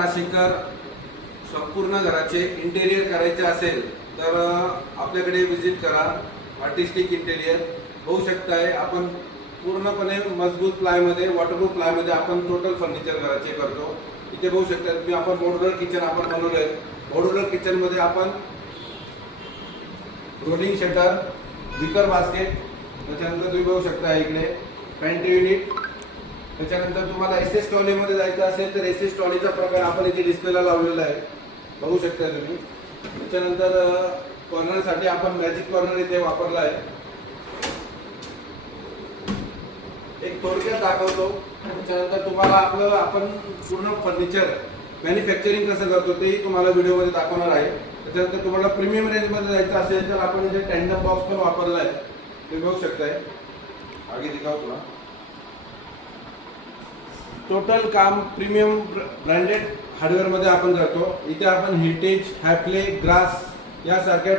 नाशिककर संपूर्ण घराचे इंटेरियर करायचे असेल तर आपल्याकडे विजिट करा. आर्टिस्टिक इंटेरियर होऊ शकताय. आपण पूर्णपणे मजबूत प्लायमध्ये, वॉटरप्रूफ प्लायमध्ये आपण टोटल फर्निचर घराचे करतो. इथे बघू शकता तुम्ही, आपण मॉड्युलर किचन आपण बनवलंय. मॉड्युलर किचन मध्ये आपण रोलिंग शटर, विकर बास्केट, त्याच्यानंतर तुम्ही बघू शकता इकडे पॅन्ट्री युनिट. त्याच्यानंतर तुम्हाला एसएस ट्रॉलीमध्ये जायचं असेल तर एसएस ट्रॉलीचा प्रकार आपण इथे डिस्प्लेला लावलेला आहे, बघू शकता तुम्ही. त्याच्यानंतर कॉर्नरसाठी आपण मॅजिक कॉर्नर इथे वापरला आहे. एक थोडक्यात दाखवतो. त्याच्यानंतर तुम्हाला आपण पूर्ण फर्निचर मॅन्युफॅक्चरिंग कसं करतो तेही तुम्हाला व्हिडिओमध्ये दाखवणार आहे. त्याच्यानंतर तुम्हाला प्रीमियम रेंजमध्ये जायचं असेल तर आपण इथे टँडम बॉक्स पण वापरला आहे, तुम्ही बघू शकताय. आगे दिखाओ तुला. टोटल काम प्रीमियम ब्रँडेड हार्डवेअरमध्ये आपण करतो. इथे आपण हेरिटेज, हॅपले, ग्रास यासारख्या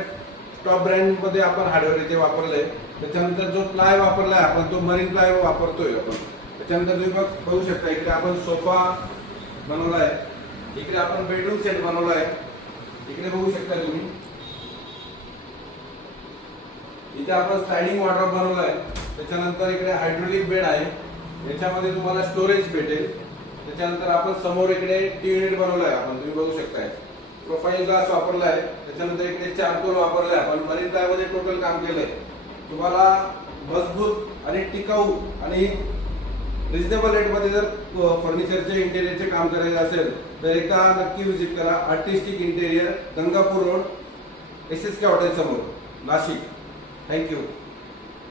टॉप ब्रँडमध्ये आपण हार्डवेअर इथे वापरलं आहे. त्याच्यानंतर जो प्लाय वापरला आहे आपण तो मरीन प्लाय वापरतोय आपण. त्याच्यानंतर तुम्ही बघू शकता इकडे आपण सोफा बनवला आहे. इकडे आपण बेडरूम सेट बनवला आहे. इकडे बघू शकता तुम्ही. इथे आपण स्लायडिंग वॉर्डरोब बनवला आहे. त्याच्यानंतर इकडे हायड्रोलिक बेड आहे, याच्यामध्ये तुम्हाला स्टोरेज भेटेल. त्याच्यानंतर आपण समोर इकडे टी युनिट बनवला आहे आपण, तुम्ही बघू शकताय. प्रोफाईल ग्लास वापरला आहे. त्याच्यानंतर इकडे चारकोल वापरला आहे आपण. मरीन प्लायमध्ये टोटल काम केलंय. तुम्हाला मजबूत आणि टिकाऊ आणि रिजनेबल रेटमध्ये जर फर्निचरचे इंटेरियरचे काम करायचे असेल तर एकदा नक्की व्हिजिट करा. Artistic interior, Gangapur road, SSK hotel समोर, नाशिक. थँक्यू.